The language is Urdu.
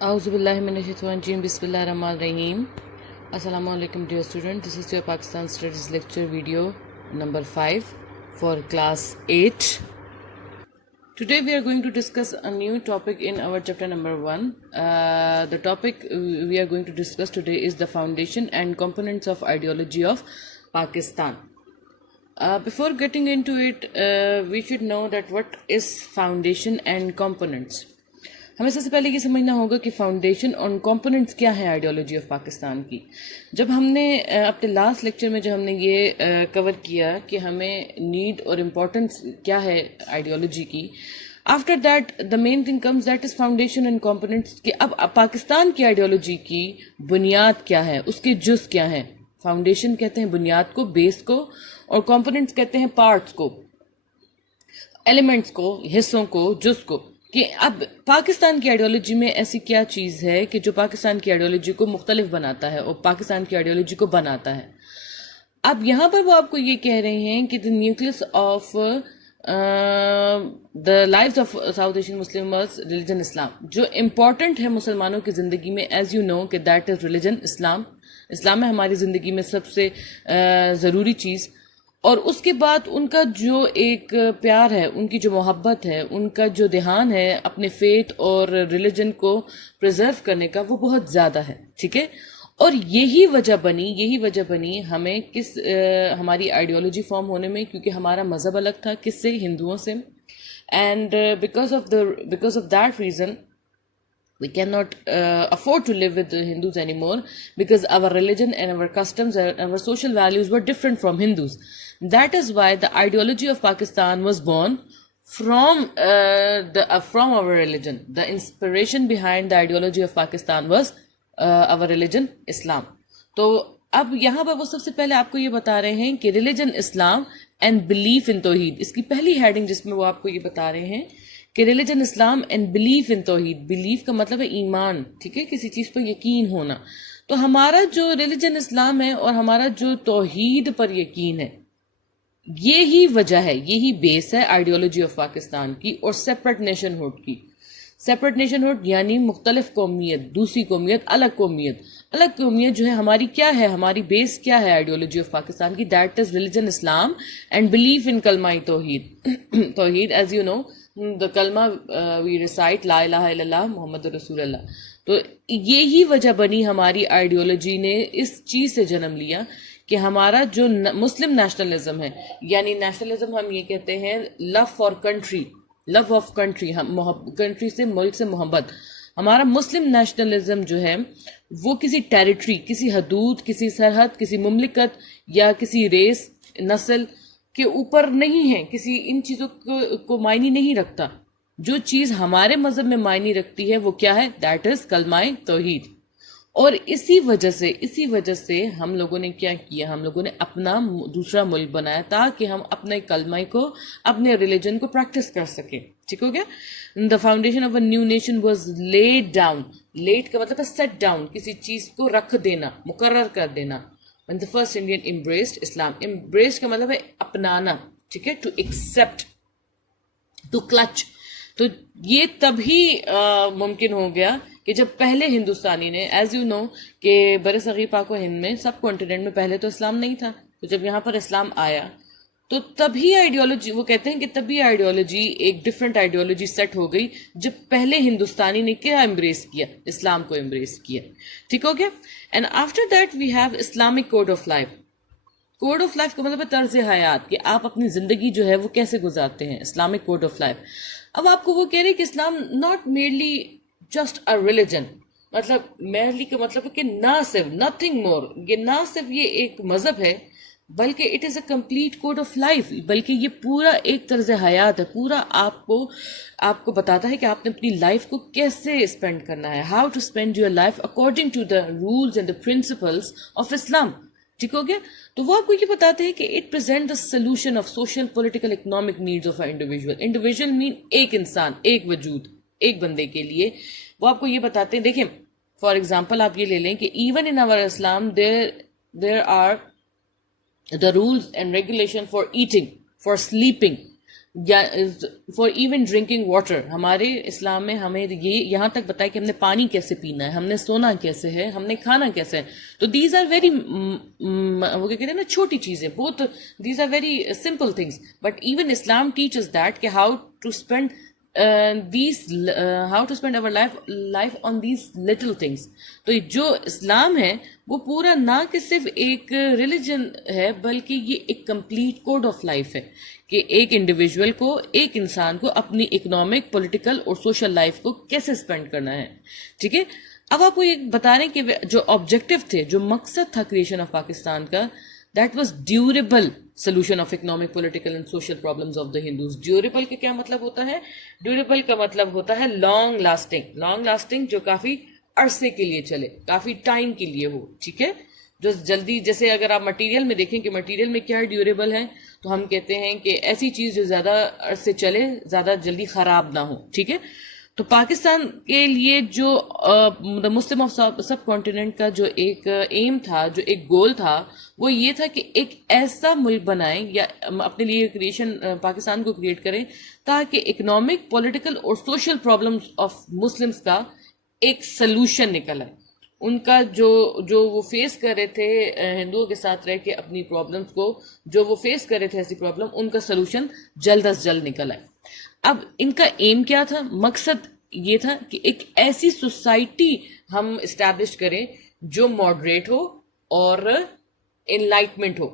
A'udhu billahi minash shaitanir rajeem. Bismillahir rahmanir rahim. Assalamu alaikum dear student. This is your Pakistan Studies lecture video number 5 for class 8. Today we are going to discuss a new topic in our chapter number 1. The topic we are going to discuss today is the foundation and components of ideology of Pakistan. Before getting into it, we should know that what is foundation and components. ہمیں سب سے پہلے یہ سمجھنا ہوگا کہ فاؤنڈیشن اور کمپوننٹس کیا ہیں آئیڈیالوجی آف پاکستان کی. جب ہم نے اپنے لاسٹ لیکچر میں ہم نے یہ کور کیا کہ ہمیں نیڈ اور امپورٹنس کیا ہے آئیڈیالوجی کی, after that the main thing comes that is foundation and components, کہ اب پاکستان کی آئیڈیالوجی کی بنیاد کیا ہے, اس کے جز کیا ہیں. فاؤنڈیشن کہتے ہیں بنیاد کو, بیس کو, اور کمپوننٹس کہتے ہیں پارٹس کو, ایلیمنٹس کو, حصوں کو, جز کو. کہ اب پاکستان کی آئیڈیالوجی میں ایسی کیا چیز ہے کہ جو پاکستان کی آئیڈیالوجی کو مختلف بناتا ہے اور پاکستان کی آئیڈیالوجی کو بناتا ہے. اب یہاں پر وہ آپ کو یہ کہہ رہے ہیں کہ the nucleus of the lives of South Asian Muslims religion Islam, جو امپورٹنٹ ہے مسلمانوں کی زندگی میں, as you know کہ that is religion Islam. اسلام ہے ہماری زندگی میں سب سے ضروری چیز, اور اس کے بعد ان کا جو ایک پیار ہے, ان کی جو محبت ہے, ان کا جو دھیان ہے اپنے فیتھ اور ریلیجن کو پریزرو کرنے کا, وہ بہت زیادہ ہے. ٹھیک ہے, اور یہی وجہ بنی ہمیں ہماری آئیڈیالوجی فارم ہونے میں, کیونکہ ہمارا مذہب الگ تھا کس سے, ہندوؤں سے. And because of that reason we cannot afford to live with the Hindus anymore, because our religion and our customs and our social values were different from Hindus. That is why the ideology of Pakistan was born from our religion. The inspiration behind the ideology of Pakistan was our religion Islam. تو اب یہاں پر وہ سب سے پہلے آپ کو یہ بتا رہے ہیں کہ religion Islam and belief in توحید, اس کی پہلی ہیڈنگ جس میں وہ آپ کو یہ بتا رہے ہیں کہ religion Islam and belief in توحید. بلیف کا مطلب ہے ایمان, ٹھیک ہے, کسی چیز پر یقین ہونا. تو ہمارا جو ریلیجن اسلام ہے اور ہمارا جو توحید پر یقین ہے, یہی وجہ ہے, یہی بیس ہے آئیڈیالوجی آف پاکستان کی اور سیپریٹ نیشن ہوڈ کی. سیپریٹ نیشن ہوڈ یعنی مختلف قومیت, دوسری قومیت, الگ قومیت. الگ قومیت جو ہے ہماری کیا ہے, ہماری بیس کیا ہے آئیڈیالوجی آف پاکستان کی, that is religion Islam and belief in کلمہ توحید. توحید ایز یو نو the کلمہ we recite لا الہ الا اللہ محمد رسول اللہ. تو یہی وجہ بنی ہماری آئیڈیالوجی نے اس چیز سے جنم لیا کہ ہمارا جو مسلم نیشنلزم ہے, یعنی نیشنلزم ہم یہ کہتے ہیں love for country, love of country, country سے, ملک سے محبت. ہمارا مسلم نیشنلزم جو ہے وہ کسی ٹیریٹری, کسی حدود, کسی سرحد, کسی مملکت یا کسی ریس, نسل کے اوپر نہیں ہے, کسی ان چیزوں کو معنی نہیں رکھتا. جو چیز ہمارے مذہب میں معنی رکھتی ہے وہ کیا ہے, دیٹ از کلمہ توحید. اور اسی وجہ سے ہم لوگوں نے کیا کیا, ہم لوگوں نے اپنا دوسرا ملک بنایا تاکہ ہم اپنے کلمہ کو, اپنے ریلیجن کو پریکٹس کر سکیں. ٹھیک ہو گیا. The foundation of a new nation was laid down. Lead کا مطلب ہے سیٹ ڈاؤن, کسی چیز کو رکھ دینا, مقرر کر دینا. When the first Indian embraced Islam. Embraced کا مطلب ہے اپنانا, ٹھیک ہے, to accept, to clutch. تو یہ تبھی ممکن ہو گیا کہ جب پہلے ہندوستانی نے, ایز یو نو کہ بر صغیر پاک و ہند میں, سب کانٹیننٹ میں پہلے تو اسلام نہیں تھا. تو جب یہاں پر اسلام آیا تو تبھی آئیڈیالوجی, وہ کہتے ہیں کہ تبھی آئیڈیالوجی, ایک ڈفرینٹ آئیڈیالوجی سیٹ ہو گئی جب پہلے ہندوستانی نے کیا امبریس کیا, اسلام کو امبریس کیا. ٹھیک ہو گیا. And after that we have Islamic code of life. Code of life کا مطلب ہے طرز حیات, کہ آپ اپنی زندگی جو ہے وہ کیسے گزارتے ہیں. Islamic code of life. اب آپ کو وہ کہہ رہے کہ Islam not merely just a religion, مطلب میرلی کا مطلب ہے کہ نہ صرف, نتھنگ مور, یہ نہ صرف یہ ایک مذہب ہے بلکہ it is a complete code of life, بلکہ یہ پورا ایک طرز حیات ہے. پورا آپ کو بتاتا ہے کہ آپ نے اپنی لائف کو کیسے اسپینڈ کرنا ہے, how to spend your life according to the rules and the principles of Islam. ٹھیک ہو گیا. تو وہ آپ کو یہ بتاتے ہیں کہ it present the solution of social, political, economic needs of a individual. Individual مین ایک انسان, ایک وجود, ایک بندے کے لیے. وہ آپ کو یہ بتاتے ہیں, دیکھیں فار ایگزامپل آپ یہ لے لیں کہ even in our Islam there are the rules and regulation for eating, for sleeping. For even drinking water. ہمارے اسلام میں ہمیں یہ یہاں تک بتایا کہ ہم نے پانی کیسے پینا ہے, ہم نے سونا کیسے ہے, ہم نے کھانا کیسے ہے. تو دیز آر ویری, وہ کیا کہتے ہیں نا, چھوٹی چیزیں, بہت these are very simple things, but even Islam teaches that کہ how to spend how to spend our life on these little things. تو جو اسلام ہے وہ پورا نہ کہ صرف ایک ریلیجن ہے بلکہ یہ ایک کمپلیٹ کوڈ آف لائف ہے کہ ایک انڈیویجول کو, ایک انسان کو اپنی اکنامک, پولیٹیکل اور سوشل لائف کو کیسے اسپینڈ کرنا ہے. ٹھیک ہے, اب آپ کو یہ بتا رہے ہیں کہ جو آبجیکٹو تھے, جو مقصد تھا کریشن آف پاکستان کا, that was durable solution of economic, political and social problems of the Hindus. Durable کا کیا مطلب ہوتا ہے؟ ڈیوریبل کا مطلب ہوتا ہے لانگ لاسٹنگ. لانگ لاسٹنگ جو کافی عرصے کے لیے چلے, کافی ٹائم کے لیے ہو. ٹھیک ہے, جو جلدی, جیسے اگر آپ مٹیریل میں دیکھیں کہ مٹیریل میں کیا ڈیوریبل ہے, تو ہم کہتے ہیں کہ ایسی چیز جو زیادہ عرصے چلے, زیادہ جلدی خراب نہ ہو. ٹھیک ہے, تو پاکستان کے لیے جو مسلم آف سب کانٹیننٹ کا جو ایک ایم تھا, جو ایک گول تھا, وہ یہ تھا کہ ایک ایسا ملک بنائیں یا اپنے لیے کریشن پاکستان کو کریٹ کریں تاکہ اکنامک, پولیٹیکل اور سوشل پرابلمس آف مسلمس کا ایک سلوشن نکل آئے. ان کا جو وہ فیس کر رہے تھے ہندوؤں کے ساتھ رہ کے اپنی پرابلمس کو, جو وہ فیس کر رہے تھے ایسی پرابلم, ان کا سلوشن جلد از جلد نکل آئے. اب ان کا ایم کیا تھا؟ مقصد یہ تھا کہ ایک ایسی سوسائٹی ہم اسٹیبلش کریں جو ماڈریٹ ہو اور انلائٹمنٹ ہو.